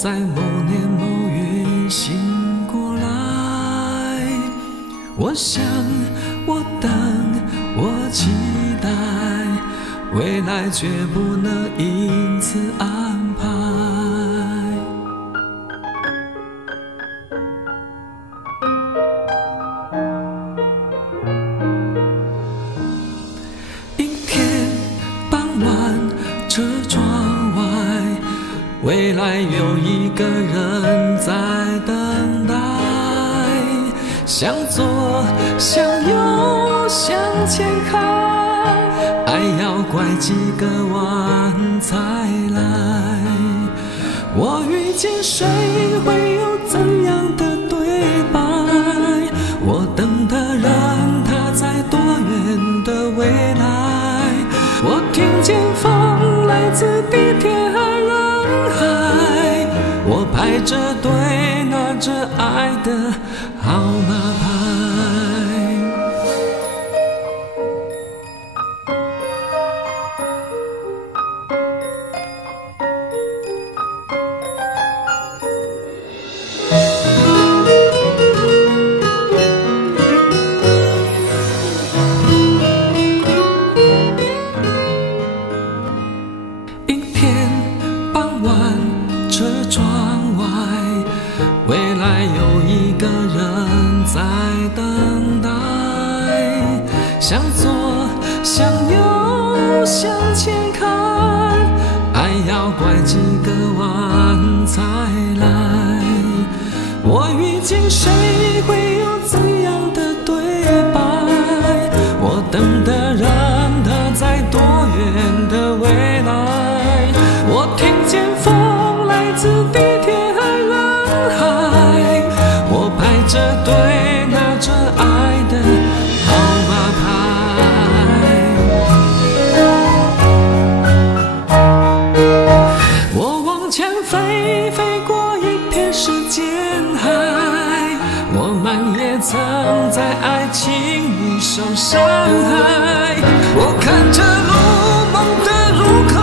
在某年某月醒过来，我想，我等，我期待，未来却不能因此安排。阴天傍晚，车窗外，未来有一个人在等待，向左，向右，向前看，爱要拐几个弯才来。我遇见谁，会有怎样的对白？我等的人，他在多远的未来？我听见风来自地铁和人海，我排着队拿着爱的号码牌。阴天傍晚，车窗外，未来有一个人在等待，向左，向右，向前看，爱要拐几个弯才来。我遇见谁，会有怎样的对白？我等的人，他在多远的未来？我听见风来自地铁和人海，我排着队拿着爱的号码牌。我往前飞，飞过一片时间海，我们也曾在爱情里受伤害。我看着路，梦的入口